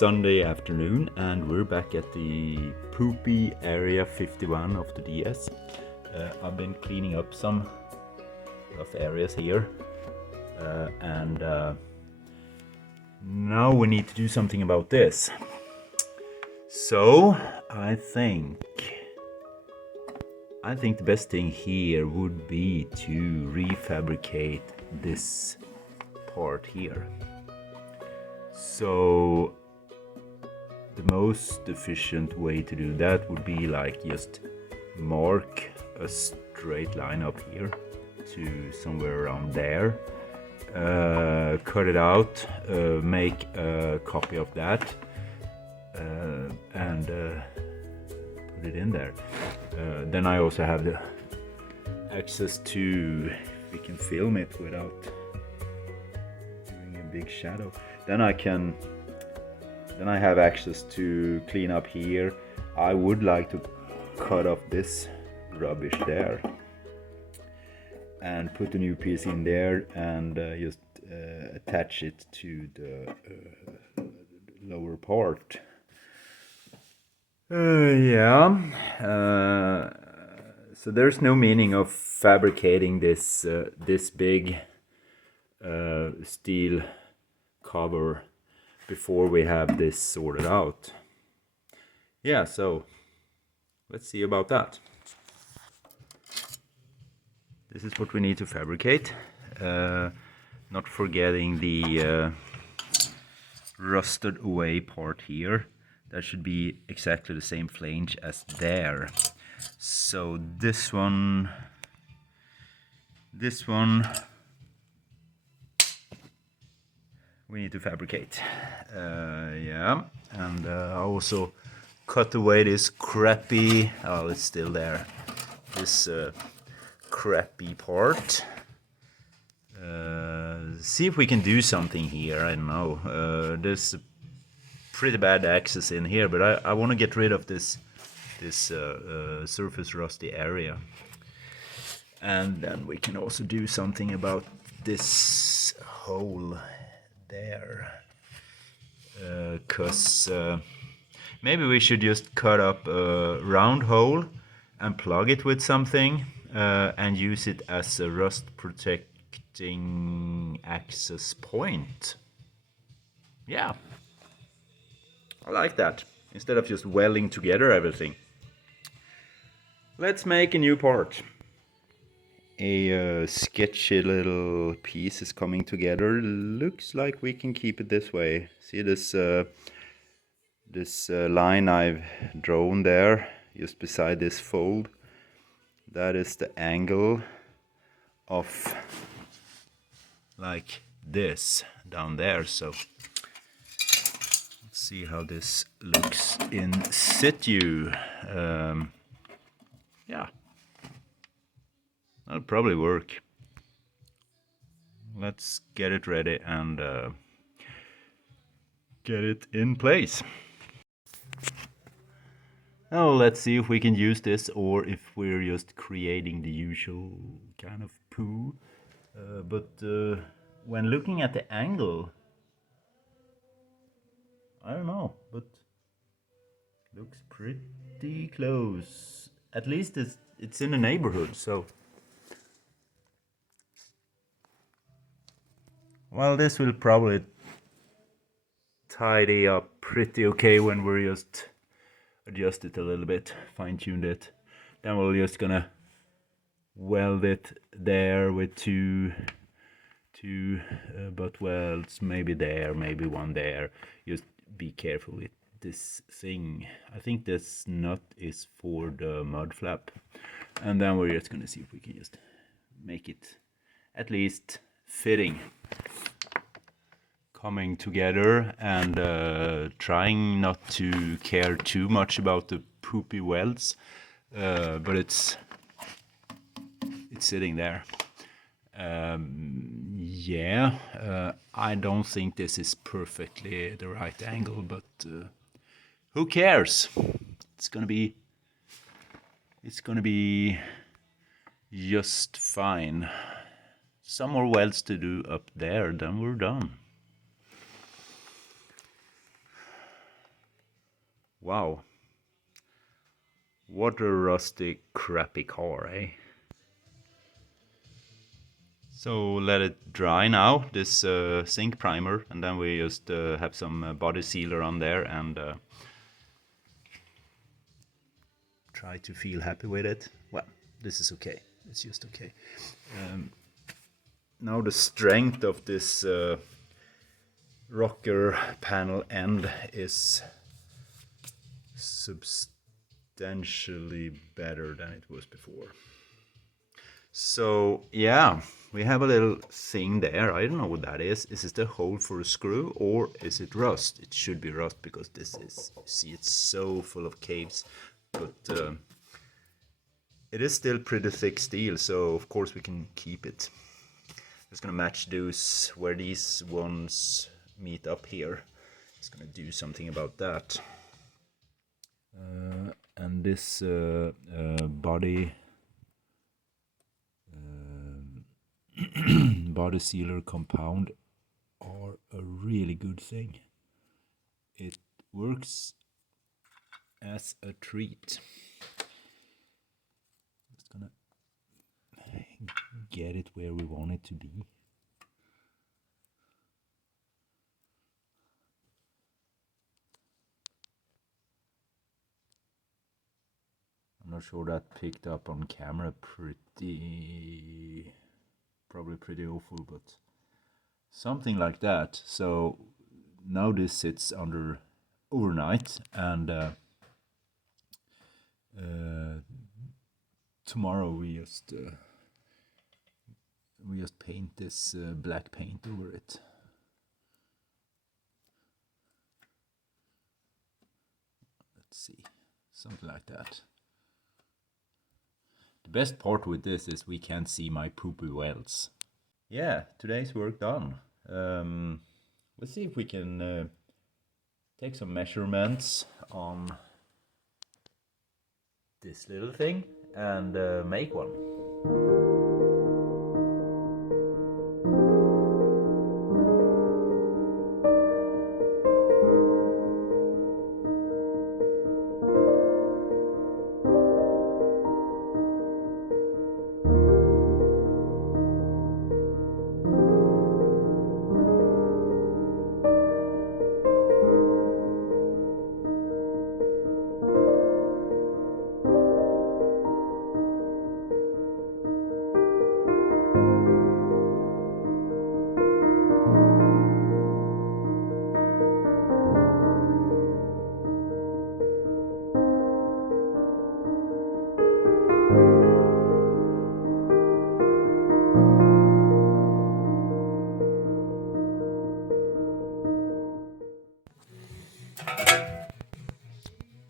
Sunday afternoon and we're back at the poopy area 51 of the DS. I've been cleaning up some rough areas here and now we need to do something about this. So I think the best thing here would be to refabricate this part here. So the most efficient way to do that would be like just mark a straight line up here to somewhere around there, cut it out, make a copy of that and put it in there. Then I also have the access to, we can film it without doing a big shadow. Then I have access to clean up here. I would like to cut off this rubbish there and put a new piece in there and just attach it to the lower part. So there's no meaning of fabricating this this big steel cover before we have this sorted out. Yeah, so let's see about that. This is what we need to fabricate. Not forgetting the rusted away part here. That should be exactly the same flange as there. So this one we need to fabricate. Yeah, and I also cut away this crappy, oh, it's still there, this crappy part. See if we can do something here. I don't know. There's a pretty bad access in here, but I want to get rid of this surface rusty area. And then we can also do something about this hole there, cause maybe we should just cut up a round hole and plug it with something and use it as a rust protecting access point. Yeah, I like that, instead of just welding together everything. Let's make a new part. A sketchy little piece is coming together. Looks like we can keep it this way. See this line I've drawn there just beside this fold? That is the angle of like this down there. So let's see how this looks in situ. Yeah, that'll probably work. Let's get it ready and get it in place. Now let's see if we can use this or if we're just creating the usual kind of poo. But when looking at the angle, I don't know, but looks pretty close. At least it's in the neighborhood, so. Well, this will probably tidy up pretty okay when we're just adjust it a little bit, fine-tuned it. Then we're just gonna weld it there with two butt welds, maybe there, maybe one there. Just be careful with this thing. I think this nut is for the mud flap, and then we're just gonna see if we can just make it at least fitting, coming together, and trying not to care too much about the poopy welds, but it's sitting there. Yeah, I don't think this is perfectly the right angle, but who cares? It's gonna be just fine. Some more welds to do up there, then we're done. Wow. What a rusty, crappy car, eh? So let it dry now, this zinc primer, and then we just have some body sealer on there and try to feel happy with it. Well, this is okay. It's just okay. Now the strength of this rocker panel end is substantially better than it was before. So yeah, we have a little thing there. I don't know what that is. Is it a hole for a screw or is it rust? It should be rust because this is, you see, it's so full of caves. But it is still pretty thick steel, so of course we can keep it. Just gonna match those where these ones meet up here. Just gonna do something about that. And this body body sealer compound are a really good thing. It works as a treat. Just gonna get it where we want it to be. I'm not sure that picked up on camera probably pretty awful, but something like that. So now this sits under overnight, and tomorrow we just paint this black paint over it. Let's see, something like that. The best part with this is we can't see my poopy welts. Yeah, today's work done. Let's see if we can take some measurements on this little thing and make one.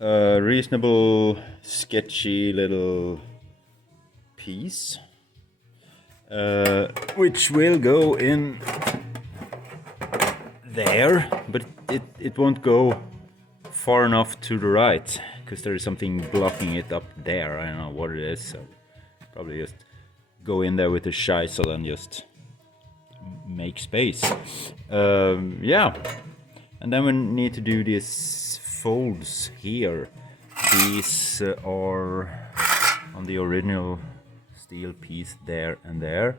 A reasonable, sketchy little piece, which will go in there, but it won't go far enough to the right because there is something blocking it up there. I don't know what it is, so probably just go in there with a chisel and just make space. Yeah, and then we need to do these folds here. These are on the original steel piece there and there,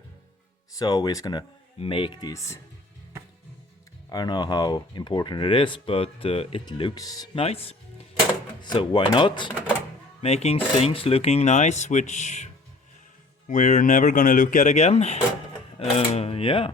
so we're just gonna make these. I don't know how important it is, but it looks nice, so why not? Making things looking nice which we're never gonna look at again. Yeah.